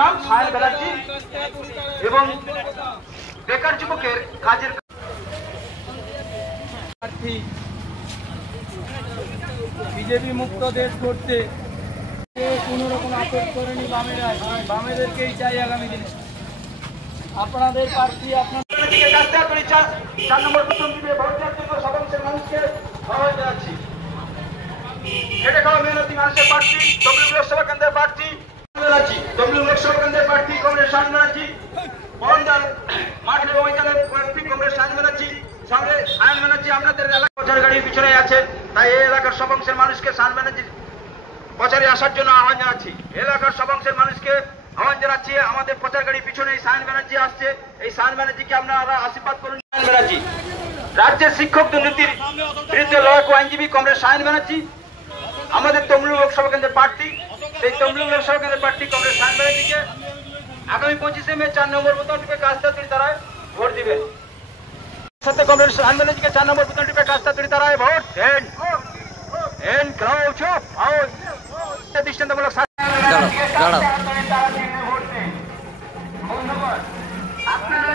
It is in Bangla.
নাম সায়ন ব্যানার্জি এবং বেকার যুবকের কাজের প্রার্থী বিজেপি মুক্ত দেশ করতে কোনো রকম আপোষ করেনি বামেরা, বামেদেরকেই চাই আগামী দিনে। আপনাদের প্রার্থী আপনাদেরকে 4 নম্বর প্রথম দিকে ভোট দেওয়ার জন্য সদস্যের মানুষকে আহ্বান জানাচ্ছি। খেটে খাওয়া মেহনতি মানুষের প্রার্থী তমলুক লোকসভা কেন্দ্রের প্রার্থী ব্যানার্জি, তমলুক লোকসভা কেন্দ্রের প্রার্থী কংগ্রেস সায়ন ব্যানার্জি, মহনদার মাঠের ময়দানের প্রার্থী কংগ্রেস সায়ন ব্যানার্জি। সঙ্গে সায়ন ব্যানার্জি আপনাদের এলাকা প্রচার গাড়ির পিছনে আছে, তাই এই এলাকার সব অংশের মানুষকে সায়ন ব্যানার্জি প্রচারে আসার জন্য আহ্বান জানাচ্ছি। এলাকার সব অংশের মানুষকে আহ্বান জানাচ্ছি, আমাদের প্রচার গাড়ির পিছনে এই সায়ন ব্যানার্জি আসছে, এই সায়ন ব্যানার্জিকে আপনারা আশীর্বাদ করুন। সায়ন ব্যানার্জি রাজ্যের শিক্ষক দুর্নীতির বিরুদ্ধে লড়াকু আইনজীবী কংগ্রেস সায়ন ব্যানার্জি, আমাদের তমলুক লোকসভা কেন্দ্রের প্রার্থী, সেই তমলুক লোকসভা কেন্দ্রের প্রার্থী কংগ্রেস সায়ন ব্যানার্জিকে আগামী 25শে মে 4 নম্বর বুথ টিপে কাস্তাতুরি তারায় ভোট দিবেন। সাথে কংগ্রেস সায়ন ব্যানার্জিকে 4 নম্বর বুথ টিপে কাস্তাতুরি তারায় ভোট দেন। এন ক্রাউচ অফ আউট দৃষ্টান্তমূলক আপনারা